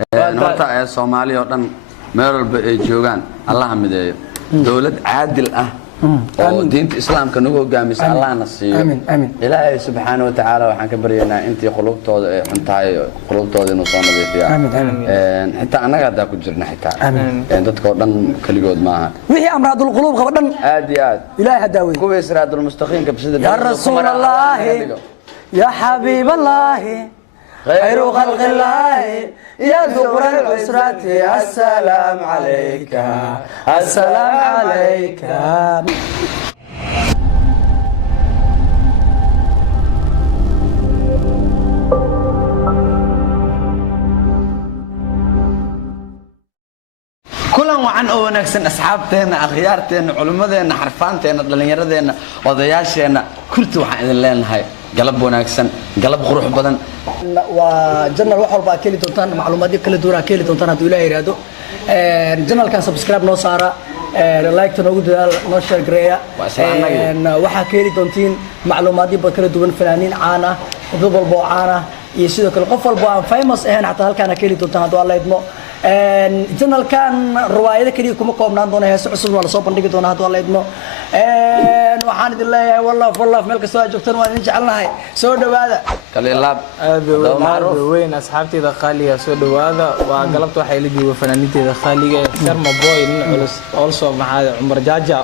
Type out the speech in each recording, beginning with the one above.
horta Soomaaliya oo dhan meel walba ay joogaan Allah mideeyo dawlad caadil ah oo diinta islaamka nagu hogaamisa Allah na siiyo Ilaahay subhanahu wa ta'ala waxaan ka baryaynaa intii qulubtooda ay xuntahay qulubtooda inuu soo nadiifiyo xitaa anaga hadda ku jirna xitaa dadka oo dhan kaligood maaha wixii amraadul qulub qaba dhan aad iyo aad Ilaahay hadaawi kuwa siraadul mustaqiim ka bisida ya rasuulallah ya habiiballah خير خلق الله يا ذكر العسرة السلام عليك السلام عليك كلنا وعن ونكسن أصحابتنا أخيارتنا علماءنا حرفانتنا دلنيردنا وضياشنا كلتو وحن لنا هاي قلب ونكسن قلب قروح بدن وجنرال wax walba keli doontaan macluumaadyo kala duwan keli doontaan haduu Ilaahay yiraahdo channel ka subscribe noo saara like to noogu dadaal noo share gareeya waxa keli doontiin macluumaadyo kala duwan fanaaniin caan ah dad walba oo caan ah iyo sidoo kale qof walba aan famous ahayn hatta halkaan keli doontaan haduu Allah idmo channel kan riwaayada kaliya kuma koobnaan doona heeso cusub wala soo bandhigi doona haduu Allah idmo waxaan idin leeyahay wallahi meel kasta joogtaan waan idin jecelnahay soo dhawaada kalilaab معروف وين أصحابتي دخالية سود وهذا وقلبت واحد اللي جوا فنانيتي دخالية شرم بوي نعلس also مع هذا عمر جاجا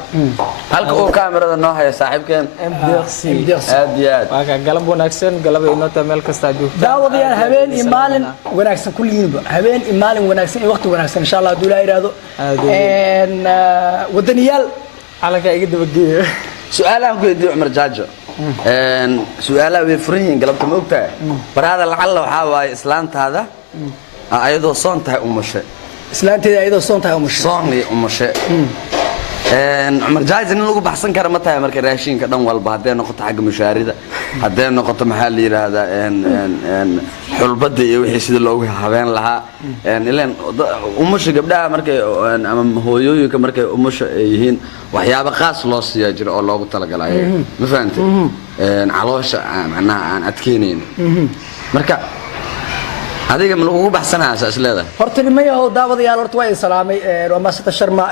هل كو كاميرا نوها يا صاحب كان MDXC أديات قلب ونكسن قلب إنه تمل كستاجو داود يا هبين إيمان ونكسن كل يوم هبين إيمان ونكسن وقت ونكسن إن شاء الله دولا يرادو إن ودنيال على كي يقدر بقيه سؤال أنا كنت عمر جاجا سؤاله ويفرين قلبت موقته برهذا لعل وحاوي إسلامت هذا أيضا صنتها أمشي إسلامت أيضا صنتها أمشي صاني أمشي عمر جايز إنه لو بحسن كرمتها مركز راشين كدم والبعدين نقطة حق مشاريده هدين نقطة محلي هذا إن حل بدي ويحسد اللوجه حبين لها لين أمشي قبلها مركز أمام هو يو كمركز أمشي يهين وحيابة خاص لص يجري الله بتلقى عليه ما فهمت علاش معناها عن أتكينين مركز هذيك من هو بحسنها أساس لهذا. فرتني ما هو داود يا لورد وين سلامي وما ستشرما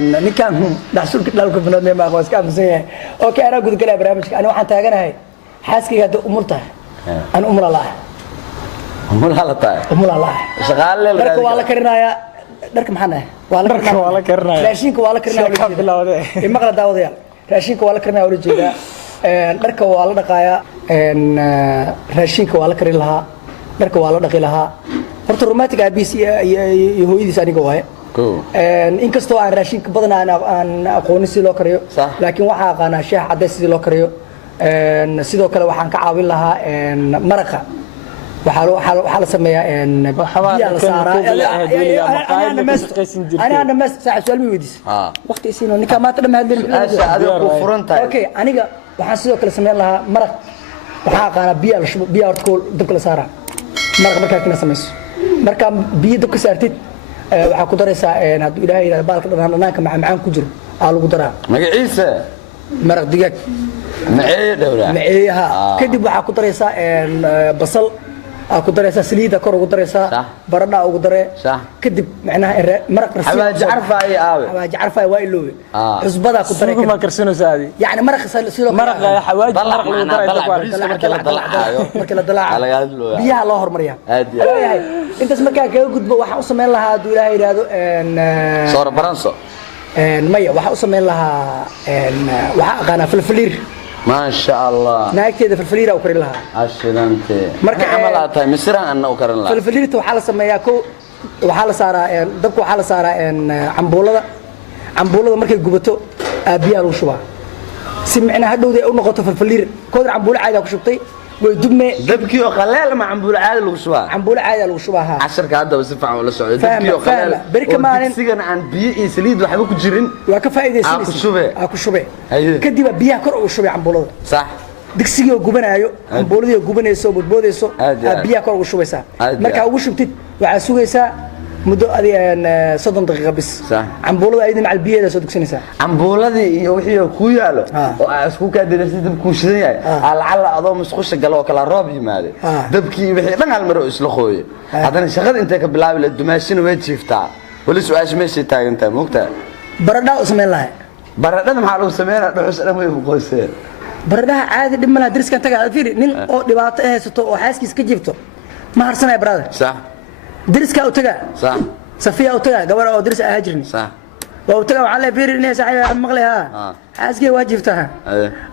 نكان دحسول كده لكم بنادم ما قاس كام زين أوكي أنا أقول كلام برامج أنا واحد تاجر هاي حاسك هذا أمورته أنا أمور الله أمور الله طيب أمور الله شغال لي درك ولا كرنا يا درك محنا ولا كرنا راشينك ولا كرنا ما قال داود يا راشينك ولا كرنا ولا جيدا درك ولا دقايا راشينك ولا كرنا لها marka waa la dhaqi lahaa horta romantic abc iyo hooyadiis aniga waaye inkastoo aan raashinka badan aan aqoon si loo kariyo laakiin waxa aqaana shaah cadays si loo kariyo sidoo kale waxaan ka caawin lahaa maraqa waxa la sameeyaa biyo la saaraa ana mas saac su'aal mi weydiis waqti isino ninka ma tadam hadlin adiga ku furantahay okay aniga waxaan sidoo kale sameyn lahaa maraq waxa aqaana biyo horta dabka la saaraa marka marka kina samayso marka biyo dabka saartid waxa ku daraysaa haduu Ilaahay yiraahdo baalka dhanaanka macaan ku jiro aa lagu daraa magaciisa maraq digaag macee dhawra maceeha kadib waxa ku daraysaa basal aa ku daraysaa saliida kor ugu daraysaa baradha ugu daree kadib macnaha maraq rasiin xawaaji carfay aawe xawaaji carfay waa iloowe cusbada ku daree ما كرسنا سادي يعني مرق sidoo مرق حواج مرق لو marka la dalaaca biyaha loo hormariyaa intaas markaa kaga gudbo waxa u sameyn lahaa haduu Ilaahay yiraahdo soor baranso maya waxa u sameyn lahaa waxa aqaana filfiliir ما شاء الله naagteeda filfiliira u karin lahaa ashilante marka amalaatay misran anna u karin lahaa filfiliirta waxa la sameeyaa waxa la saaraa dabka waxa la saaraa cambuulada markay gubato biyaha lagu shubaa si macnaha hadhowday u noqoto filfiliir koodar cambuulo caadi ku shubtay way dubme dabkii oo qaleel ma cambuulo caadi lagu shubaa cambuulo caadi lagu shubaa casharka hadda si fiican wala socdo dabkii oo qaleel barka maalin sigan aan biyo iyo saliid waxba ku jirin waa ka faa'iideysanaysaa ku shubay kadib biyaha kor u shubay cambuulada صح digsiga gubanayo cambuuladii gubanayso budboodayso biyaha kor u shubaysaa marka ugu shubtid waxa sugaysaa muddo adi 30 daqiiqo bis cambuulada aydan macalbiyada soo dugsanaysaa cambuuladii iyo wixii ku yaalo oo ay isku ka diraysid dab ku shidan yahay alcala adoo musqusha galo kala roob yimaade dabkii wixii dhan hal mar oo isla qooyay hadana shaqada intee ka bilaabi la dumaashina way jiiftaa wali su'aasha meesha taagantaa moogtaa baradha u sameyn lahay baradhada maxaa lagu sameeyaa dhuxus dhan way u qoyseen baradhaha caadi dhib malaha driskan taga fiiri nin oo dhibaato haysto oo xaaskiis ka jibto ma harsanay brother صح diriska u taga صح safiya u taga gabar oo diris ah jirni صح waa u taga waxa la fiiri inay saaxiib maqlay ha xaaskii waajibta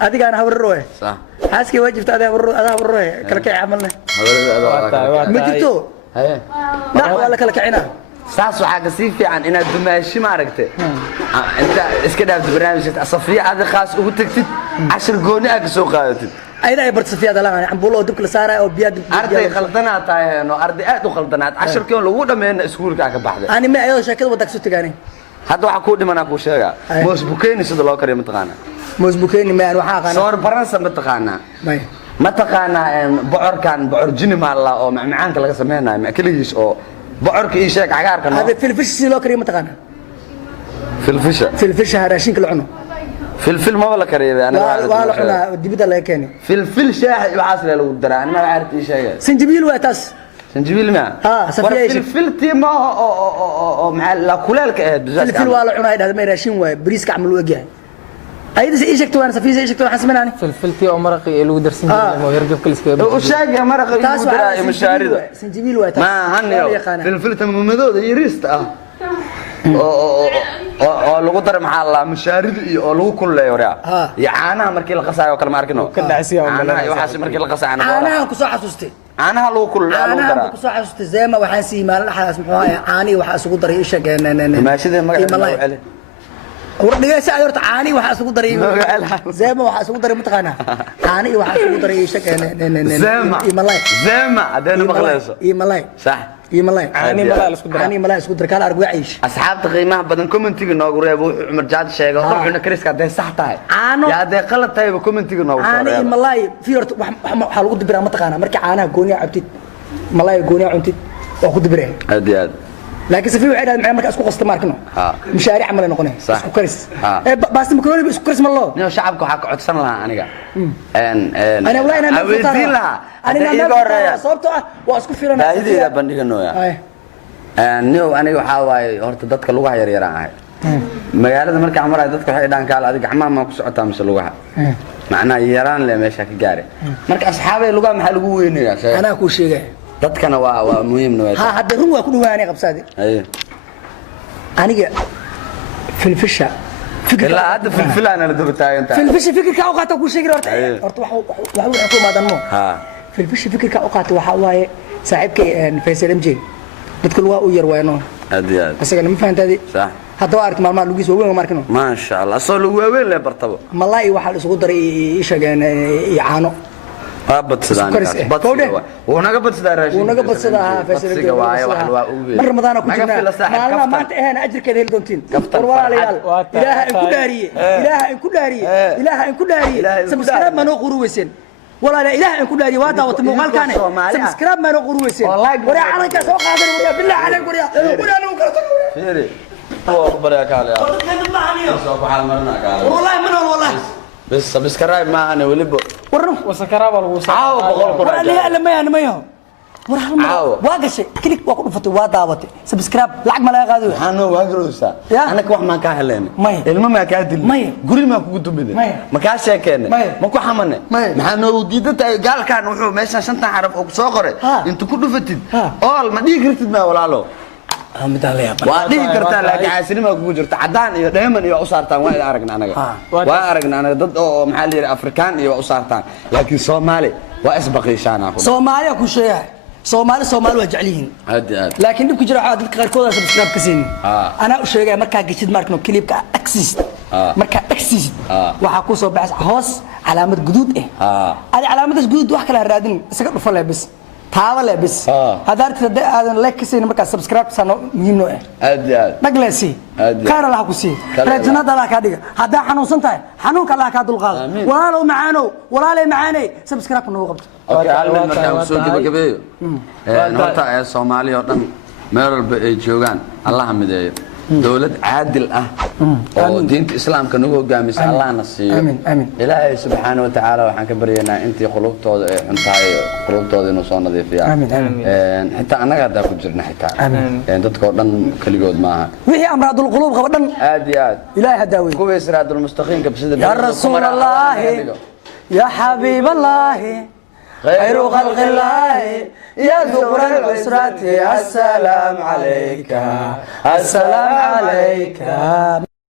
adiga aan hawr roe صح xaaskii waajibta ada hawr roe kala kacay amalna ma jirto la wala kala kacina saas waxa ka sii fiican inaad dumaashi ma aragtay inta iska dhaafto barnaamijka safiya aad khaas ugu tagtid 10 gooni aad soo qaadatid ayda ay barta safiya dalaan cambuulo dibka la saaray oo biyaad arday khaldana tahay no arday aad u khaldanaad 10 kiilo lagu dhameeyna iskuulka ka baxday ani ma ayado sheekada wadag soo tagaanay hadda waxa ku dhimanaa ku sheega moos bukeeni sida loo kariyo mataqaana moos bukeeni ma waxa aqaan soor baransa mataqaana ma taqaana bocorkan bocor jini ma la oo macmacaanka laga sameeynayo ma kaligiis oo bocorka ii sheeg cagaarka hada filfish si loo kariyo mataqaana filfish raashinka la cuno فلفل ما ولا كريبه انا ولا حنا دبده لا كاني فلفل شاحي وحاس له لو درا انا ما عارف ايش شيء سنجبيل واتاس سنجبيل ما صفيه فلفل تي ما مع لا كلالك فلفل ولا حنا هذا ما راشين واي بريسك عمل وجه ايد ايش شكتو انا صفيه ايش شكتو حسمناني فلفل تي او مرقي لو درسين ما يرجف كل سكه وشاقه مرقي لو درا مشاريده سنجبيل واتاس ما هنيو فلفل تممدود يريست oo lagu daray maxaa la mushaaridu iyo oo lagu kulleeyo raa iyo caanaha markii la qasaayo kala ma arkino ka dhacsiyo waxa markii la qasaayo caanaha ku soo xasuustay caanaha lagu kulleeyo lagu daraa ku soo xasuustay zeema waxaan si maalin dhaxaas muxuu ahaa caani waxa isugu daray ishageenan maashida magaca ورديسا يرت عاني وحا اسوق دري زيما وحا اسوق دري متقانا عاني وحا اسوق دري شكل ملاي زيما هذين مقليسو ملاي صح ملاي عاني ملاي اسوق دري عاني ملاي اسوق دري كان ارغو عيش اصحاب قيمه بدن كومنتيga noogu reebo Umar Jaad sheego wuxuuna kariska day sax tahay yaa day qalad tahay كومنتيga noogu soo reebo عاني ملاي fiirto waxa lagu dibiraa mataqaana markii caanaha gooniya cabtid ملاي gooniya cuntid oo ku dibiraa aad aad لكن سفيه وعيد معي مركز اسكو قسط ماركنو مشاريع عمل نقونه اسكو كريس بس مكروني اسكو كريس مالله نيو شعبك waxaa ka codsan lahaa aniga انا والله انا aweydiin lahaa انا iga horeeya sababtoo ah waa isku fiirana baahideyda bandhiganooya niyo aniga waxa waay horta dadka lugaha yar yar ahay magaalada marka amar ay dadka waxay dhaan kaal adiga gacmaha ma ku socotaa mise lugaha macnaa yaraan le meesha ka gaare marka asxaabay lugaha maxaa lagu weynayaa ana ku sheegay dadkana waa muhiim noo ha hadda run waa ku dhawaanay qabsaday aniga filfisha fikir la hadda filfilana la daba taaganta filfisha fikirka oo qaata ku sheegay horta waxa ku maadanmo ha filfisha fikirka oo qaata waxa waaye saaxiibkay Faisal MJ dadku waa u yar wayno aad asagana ma fahantaadi sax hadda aragti maalmaha lugiis weyn markano ma sha Allah soo lugu weyn le bartabo malay waxa la isugu daray ishageen caano بدسدان بدسدان وناقة بدسدان راشين وناقة بدسدان فاسل مر رمضان كنت ما ما انت هنا اجر كذا هلدونتين والله ليال اله ان كداري اله ان كداري اله ان كداري سبسكرايب ما نو قرويسن والله لا اله ان كداري وادا وتموقال كان سبسكرايب ما نو قرويسن ورا عليك سو قادر ورا بالله عليك ورا انا وكرتك فيري هو بريك على والله من والله بس سبسكرايب ما انا ولب ورن وسكرايب لو ساعه بقول قران لا لا ما يهم ورحمه واقش كليك waa ku dhufatay waa daawatay subscribe lacag ma laga qaado waxaan waa garoosa anaka wax ma ka heleen ilmo ma ka dil guri ma kugu dumide ma ka sheekeen ma ku xamane maxaa noo diidatay gaalkan wuxuu meeshan shanta xaraf oo soo qoray inta ku dhufatid ool ma dhigi kartid ma walaalo waa dhigi kartaa laakiin caasinima kugu jirta cadaan iyo dheeman iyo u saartaan waa aragna anaga waa aragna anaga dad oo maxaa la yiraahdaa afrikaan iyo u saartaan laakiin Soomaali waa isbaqiishaana Soomaaliya ku sheegay Soomaali waa jecelihiin laakiin dib ku jira waxa dadka qaar kooda subscribe ka siin ana u sheegay marka gishid markno clipka access marka access waxa ku soo baxay hoos calaamad guduud ah calaamadaas guduud wax kala raadin isaga dhufalay bas taaba le bis hadaad aadan like siin marka subscribe sano muhiim ah aad dhaglasi kaar Allah ku sii rajnada Allah ka dhiga hadaa xanuunsan tahay xanuunka Allah ka dulqaado walaalo macaano walaalay macaanay subscribe noo qabto okay hal mid marka soo gabagabeeyo horta Soomaaliya oo dhan meel walba ay joogaan allaha mideeyo dawlad caadil ah oo diinta islaamka nagu hogaamisa allahna siiyo ilaahay subxaanahu wa ta'ala waxaan ka baryaynaa intii qulubtooda ay xuntahay qulubtooda inuu soo nadiifiyo xitaa annaga hadda ku jirna xitaa dadka oo dhan kaligood maaha wixii amraadul quluub qaba dhan aad iyo aad ilaahay hadaawi kuwa siraadul mustaqiimka bisida ya rasuulallah ya habiiballah خير خلق الله يا ذكر العسرة السلام عليك السلام عليك